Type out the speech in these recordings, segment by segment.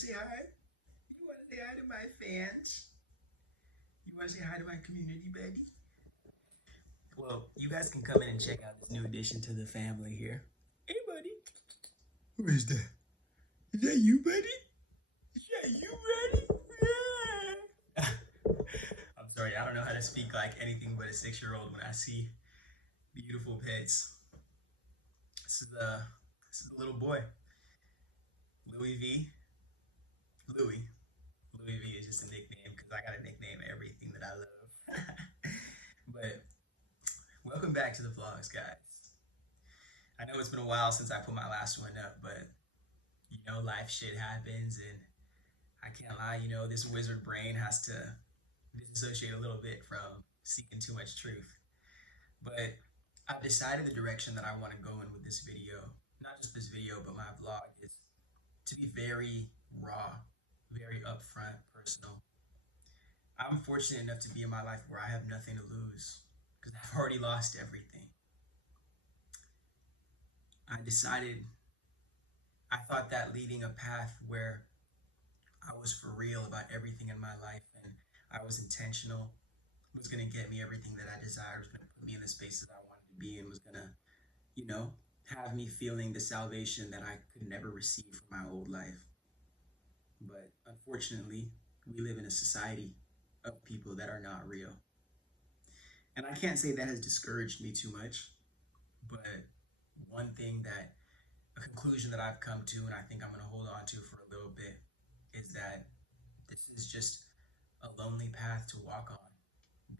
to say hi? You want to say hi to my fans? You want to say hi to my community, buddy? Well, you guys can come in and check out this new addition to the family here. Hey, buddy. Who is that? Is that you, buddy? Is that you, buddy? Yeah. I'm sorry, I don't know how to speak like anything but a 6-year-old when I see beautiful pets. This is a little boy, Louis V. Louis. Louis V is just a nickname because I got to nickname everything that I love. But welcome back to the vlogs, guys. I know it's been a while since I put my last one up, but life shit happens, and I can't lie, this wizard brain has to disassociate a little bit from seeking too much truth. But I've decided the direction that I want to go in with this video, not just this video, but my vlog, is to be very raw, very upfront, personal. I'm fortunate enough to be in my life where I have nothing to lose because I've already lost everything. I thought that leading a path where I was for real about everything in my life and I was intentional was going to get me everything that I desired, was going to put me in the spaces I wanted to be, and was going to, have me feeling the salvation that I could never receive from my old life. But unfortunately, we live in a society of people that are not real. And I can't say that has discouraged me too much, but a conclusion that I've come to, and I think I'm going to hold on to for a little bit, is that this is just a lonely path to walk on.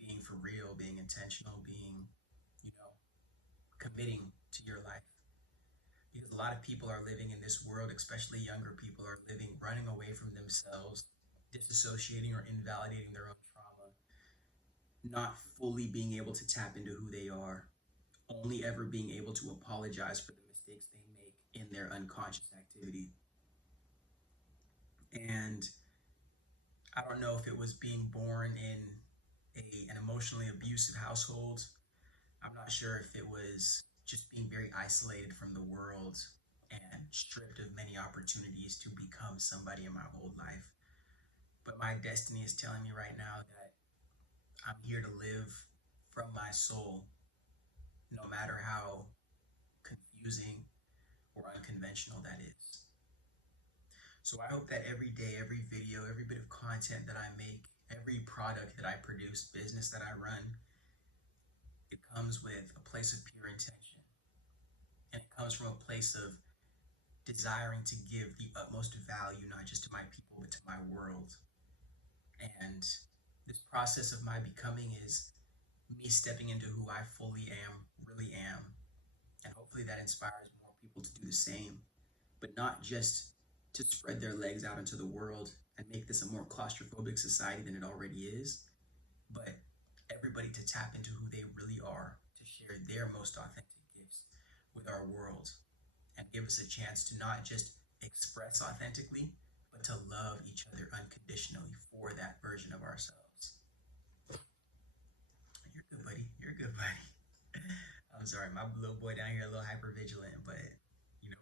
Being for real, being intentional, being, committing to your life. Because a lot of people are living in this world, especially younger people are living, running away from themselves, disassociating or invalidating their own trauma, not fully being able to tap into who they are, only ever being able to apologize for the mistakes they make in their unconscious activity. And I don't know if it was being born in an emotionally abusive household. I'm not sure if it was just being very isolated from the world and stripped of many opportunities to become somebody in my old life. But my destiny is telling me right now that I'm here to live from my soul, no matter how confusing or unconventional that is. So I hope that every day, every video, every bit of content that I make, every product that I produce, business that I run, it comes with a place of pure intention. And it comes from a place of desiring to give the utmost value, not just to my people, but to my world. And this process of my becoming is me stepping into who I fully am, really am. And hopefully that inspires more people to do the same, but not just to spread their legs out into the world and make this a more claustrophobic society than it already is, but everybody to tap into who they really are, to share their most authentic gifts with our world, and give us a chance to not just express authentically, but to love each other unconditionally for that version of ourselves. You're good, buddy. You're good, buddy. I'm sorry, my little boy down here a little hyper vigilant, but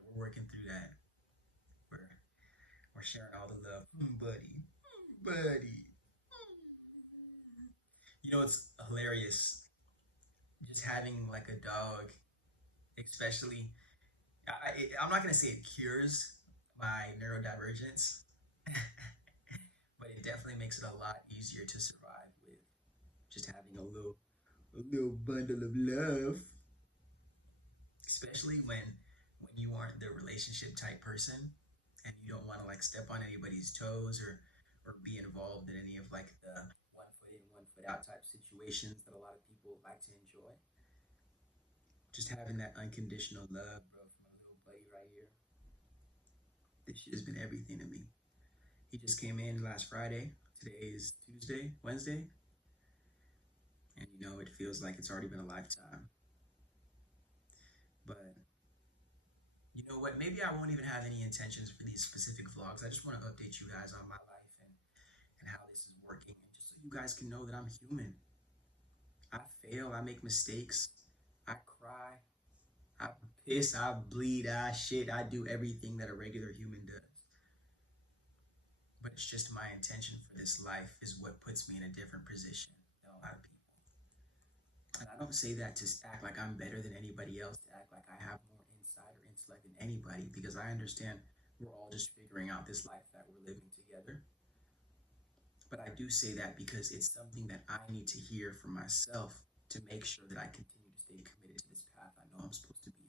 we're working through that. We're sharing all the love, buddy, buddy. It's hilarious just having like a dog, especially. I'm not gonna say it cures my neurodivergence, but it definitely makes it a lot easier to survive with just having a little bundle of love. Especially when you aren't the relationship type person and you don't want to like step on anybody's toes or be involved in any of like the 1 foot in, 1 foot out type situations that a lot of people like to enjoy. Just having that unconditional love, bro, from my little buddy right here. This shit has been everything to me. He just came in last Friday. Today is Tuesday, Wednesday. And it feels like it's already been a lifetime. But you know what? Maybe I won't even have any intentions for these specific vlogs. I just want to update you guys on my life and how this is working. And just so you guys can know that I'm human. I fail. I make mistakes. I cry. I piss. I bleed. I shit. I do everything that a regular human does. but it's just my intention for this life is what puts me in a different position than a lot of people. And I don't say that to act like I'm better than anybody else, to act like I have more insight or intellect than anybody, because I understand we're all just figuring out this life that we're living together. But I do say that because it's something that I need to hear for myself to make sure that I continue to stay committed to this path I know I'm supposed to be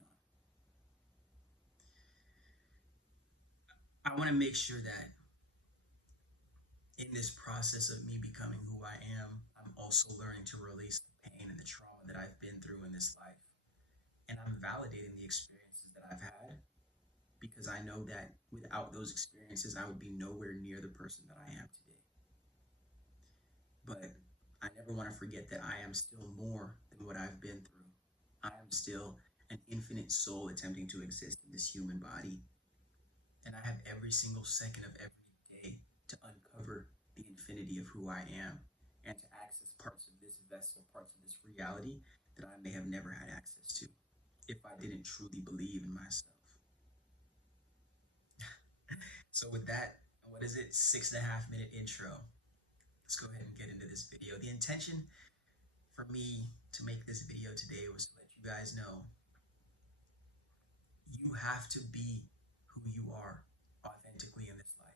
on. I want to make sure that in this process of me becoming who I am, I'm also learning to release the pain and the trauma that I've been through in this life. And I'm validating the experiences that I've had because I know that without those experiences, I would be nowhere near the person that I am today. But I never want to forget that I am still more than what I've been through. I am still an infinite soul attempting to exist in this human body. And I have every single second of every day to uncover the infinity of who I am and to access parts of this vessel, parts of this reality that I may have never had access to if I didn't truly believe in myself. So with that, what is it, 6.5 minute intro, let's go ahead and get into this video. The intention for me to make this video today was to let you guys know you have to be who you are authentically in this life.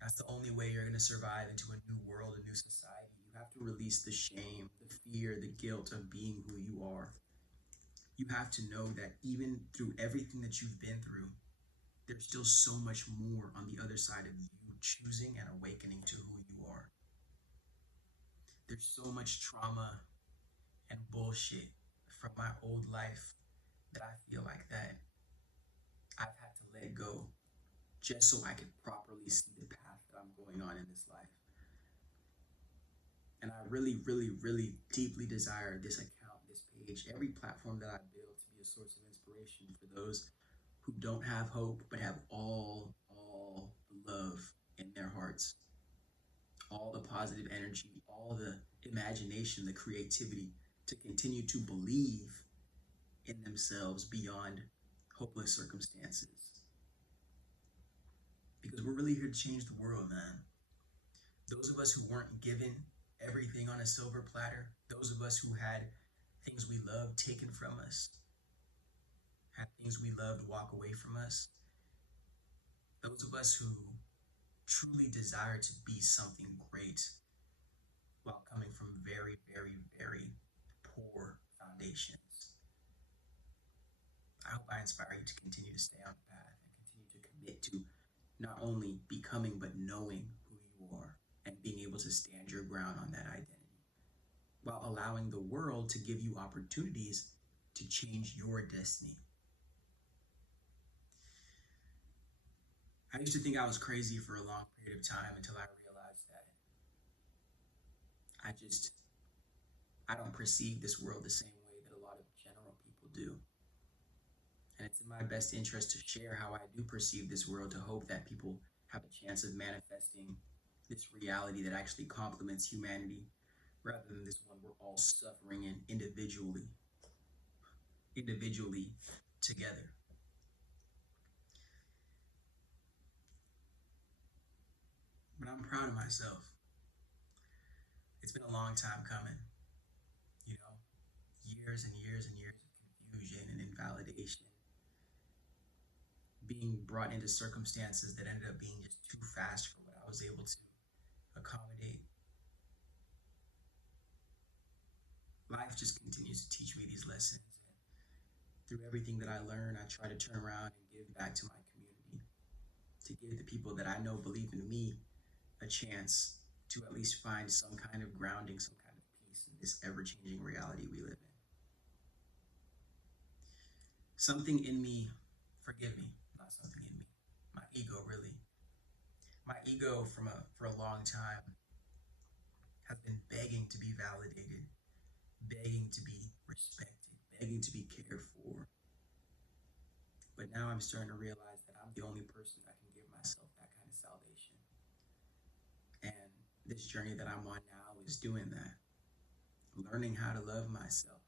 That's the only way you're going to survive into a new world, a new society. You have to release the shame, the fear, the guilt of being who you are. You have to know that even through everything that you've been through, there's still so much more on the other side of you choosing and awakening to who you are. There's so much trauma and bullshit from my old life that I feel like that I've had to let go just so I could properly see the path that I'm going on in this life. And I really, really, really deeply desire this account, this page, every platform that I build to be a source of inspiration for those who don't have hope but have all the love in their hearts, all the positive energy, all the imagination, the creativity to continue to believe in themselves beyond hopeless circumstances. Because we're really here to change the world, man. Those of us who weren't given everything on a silver platter, those of us who had things we loved taken from us, had things we loved walk away from us, those of us who truly desire to be something great while coming from very, very, very poor foundations. I hope I inspire you to continue to stay on the path and continue to commit to not only becoming but knowing who you are and being able to stand your ground on that identity while allowing the world to give you opportunities to change your destiny. I used to think I was crazy for a long period of time until I realized that I don't perceive this world the same way that a lot of general people do. And it's in my best interest to share how I do perceive this world, to hope that people have a chance of manifesting this reality that actually complements humanity rather than this one we're all suffering in individually together. But I'm proud of myself. It's been a long time coming, you know, years and years and years of confusion and invalidation, being brought into circumstances that ended up being just too fast for what I was able to accommodate. Life just continues to teach me these lessons. And through everything that I learn, I try to turn around and give back to my community, to give the people that I know believe in me a chance to at least find some kind of grounding, some kind of peace in this ever-changing reality we live in. Something in me, forgive me, not something in me, my ego really. My ego for a long time has been begging to be validated, begging to be respected, begging to be cared for. But now I'm starting to realize that I'm the only person that can give myself that kind of salvation. And this journey that I'm on now is doing that. Learning how to love myself,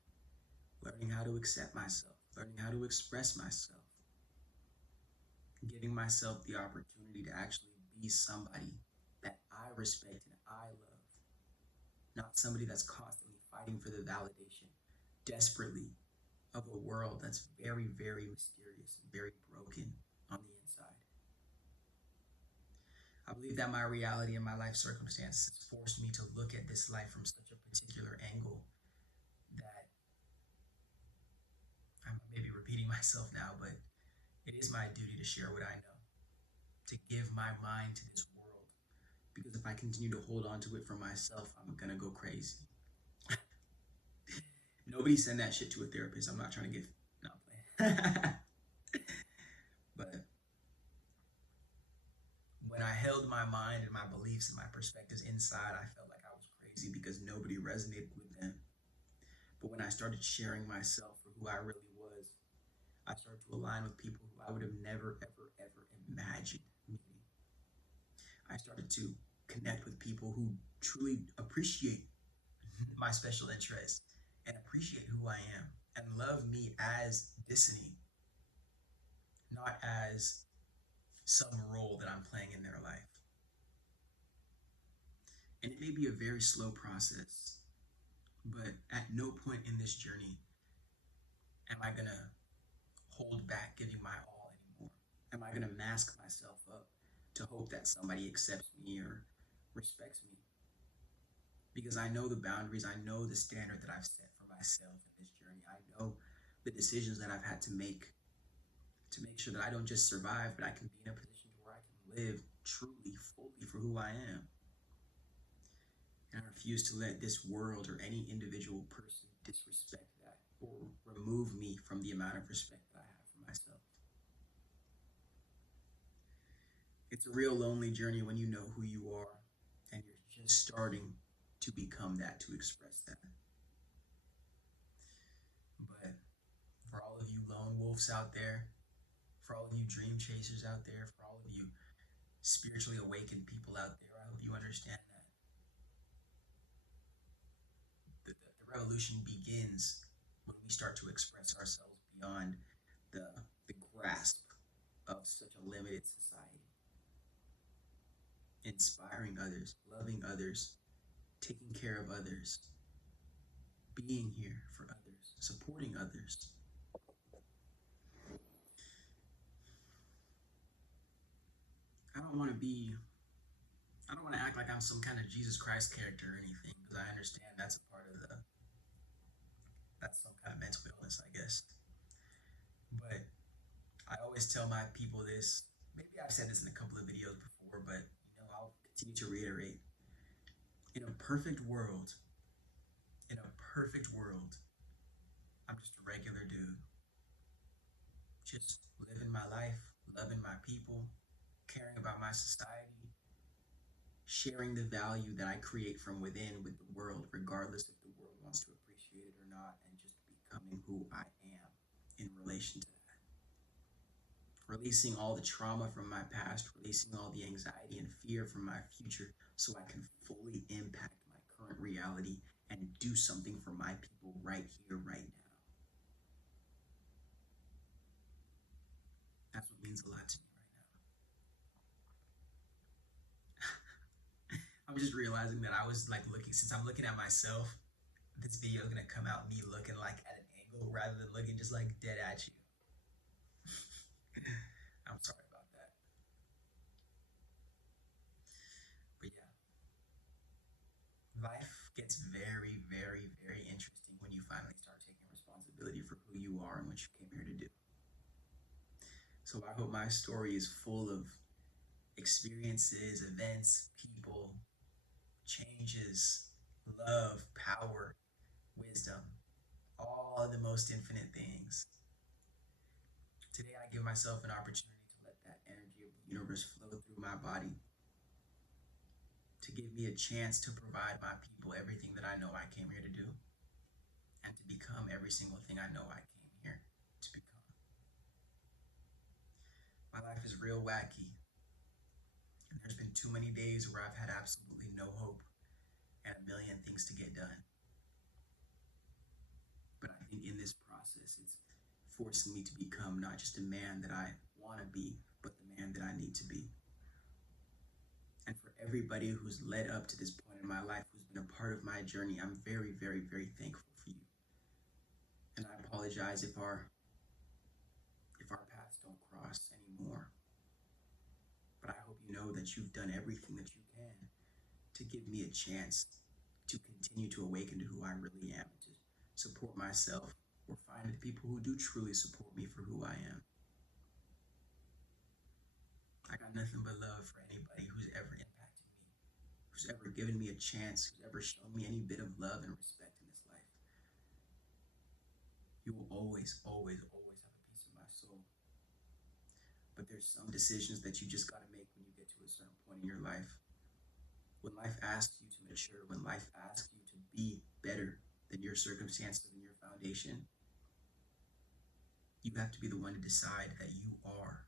learning how to accept myself, learning how to express myself, giving myself the opportunity to actually be somebody that I respect and I love, not somebody that's constantly fighting for the validation, desperately, of a world that's very, very mysterious and very broken on the inside. I believe that my reality and my life circumstances forced me to look at this life from such a particular angle that I'm maybe repeating myself now, but it is my duty to share what I know, to give my mind to this world. Because if I continue to hold on to it for myself, I'm gonna go crazy. Nobody send that shit to a therapist. I'm not trying to get not playing. But when I held my mind and my beliefs and my perspectives inside, I felt like I was crazy because nobody resonated with them. But when I started sharing myself for who I really was, I started to align with people who I would have never, ever, ever imagined meeting. I started to connect with people who truly appreciate my special interests and appreciate who I am and love me as Destiny, not as some role that I'm playing in their life. And it may be a very slow process, but at no point in this journey am I going to hold back giving my all anymore. Am I going to mask myself up to hope that somebody accepts me or respects me? Because I know the boundaries, I know the standard that I've set for myself in this journey. I know the decisions that I've had to make sure that I don't just survive, but I can be in a position where I can live truly, fully for who I am. And I refuse to let this world or any individual person disrespect that or remove me from the amount of respect that I have for myself. It's a real lonely journey when you know who you are and you're just starting to become that, to express that. But for all of you lone wolves out there, for all of you dream chasers out there, for all of you spiritually awakened people out there, I hope you understand that the revolution begins when we start to express ourselves beyond the, the grasp of such a limited society. Inspiring others, loving others, taking care of others, being here for others, supporting others. I don't want to be, I don't want to act like I'm some kind of Jesus Christ character or anything, because I understand that's a part of that's some kind of mental illness, I guess. But I always tell my people this. Maybe I've said this in a couple of videos before, but I'll continue to reiterate. In a perfect world, in a perfect world, I'm just a regular dude. Just living my life, loving my people, caring about my society, sharing the value that I create from within with the world, regardless if the world wants to appreciate it or not, and just becoming who I am in relation to that. Releasing all the trauma from my past, releasing all the anxiety and fear from my future so I can fully impact my current reality and do something for my people right here, right now. That's what means a lot to me right now. I'm just realizing that I was like looking, since I'm looking at myself, this video is gonna come out me looking like at an angle rather than looking just like dead at you. I'm sorry about that. But yeah, life gets very, very, very interesting when you finally start taking responsibility for who you are and what you came here to do. So I hope my story is full of experiences, events, people, changes, love, power, wisdom, all the most infinite things. Today I give myself an opportunity to let that energy of the universe flow through my body, to give me a chance to provide my people everything that I know I came here to do, and to become every single thing I know I came here to become. My life is real wacky, and there's been too many days where I've had absolutely no hope and a million things to get done. But I think in this process, it's forcing me to become not just a man that I want to be, but the man that I need to be. everybody who's led up to this point in my life, who's been a part of my journey. I'm very, very, very thankful for you. And I apologize if our paths don't cross anymore. But I hope you know that you've done everything that you can to give me a chance to continue to awaken to who I really am, to support myself, or find the people who do truly support me for who I am. I got nothing but love for anybody who's ever impacted me, who's ever given me a chance, who's ever shown me any bit of love and respect in this life. You will always, always, always have a piece of my soul. But there's some decisions that you just got to make when you get to a certain point in your life. When life asks you to mature, when life asks you to be better than your circumstances and your foundation, you have to be the one to decide that you are,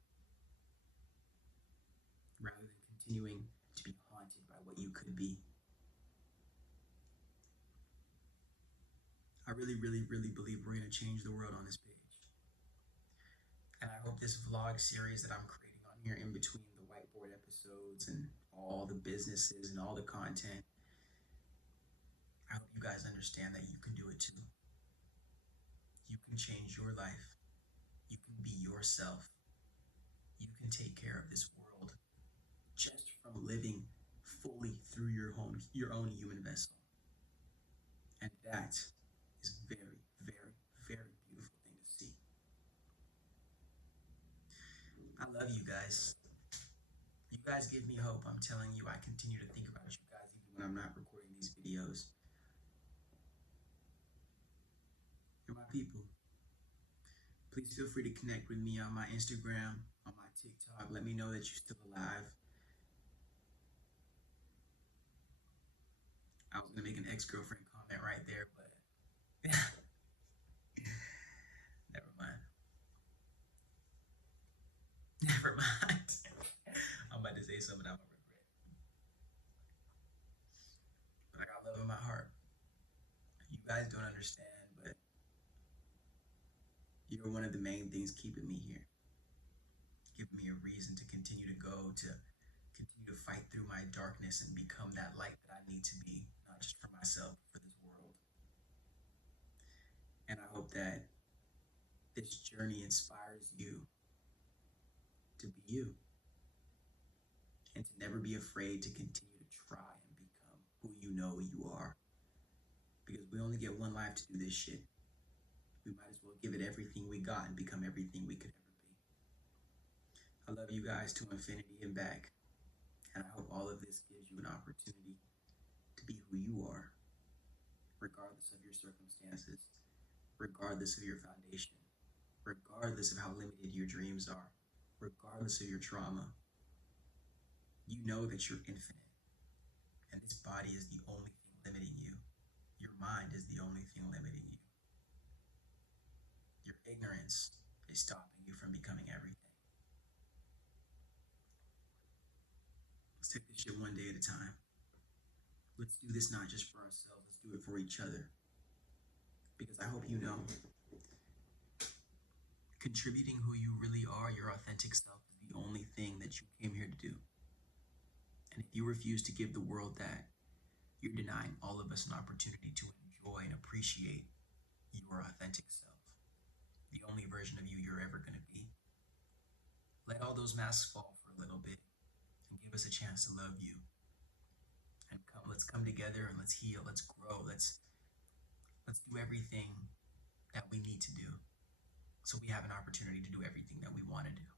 rather than continuing to be haunted by what you could be. I really, really, really believe we're going to change the world on this page. And I hope this vlog series that I'm creating on here in between the whiteboard episodes and all the businesses and all the content, I hope you guys understand that you can do it too. You can change your life. You can be yourself. You can take care of this world just from living fully through your own human vessel. And that is a very, very, very beautiful thing to see. I love you guys. You guys give me hope. I'm telling you, I continue to think about you guys even when I'm not recording these videos. You're my people. Please feel free to connect with me on my Instagram, on my TikTok. Let me know that you're still alive. I was going to make an ex-girlfriend comment right there, but never mind. Never mind. I'm about to say something I'm going to regret. But I got love in my heart. You guys don't understand, but you're one of the main things keeping me here. Giving me a reason to continue to go, to continue to fight through my darkness and become that light that I need to be, not just for myself, but for this world. And I hope that this journey inspires you to be you and to never be afraid to continue to try and become who you know you are. Because we only get one life to do this shit. We might as well give it everything we got and become everything we could ever be. I love you guys to infinity and back. And I hope all of this gives you an opportunity to be who you are, regardless of your circumstances, regardless of your foundation, regardless of how limited your dreams are, regardless of your trauma. You know that you're infinite, and this body is the only thing limiting you. Your mind is the only thing limiting you. Your ignorance is stopping you from becoming everything. Let's take this shit one day at a time. Let's do this not just for ourselves, let's do it for each other. Because I hope you know, contributing who you really are, your authentic self, is the only thing that you came here to do. And if you refuse to give the world that, you're denying all of us an opportunity to enjoy and appreciate your authentic self, the only version of you you're ever going to be. Let all those masks fall for a little bit and give us a chance to love you. And let's come together and let's heal, let's grow, let's do everything that we need to do so we have an opportunity to do everything that we want to do.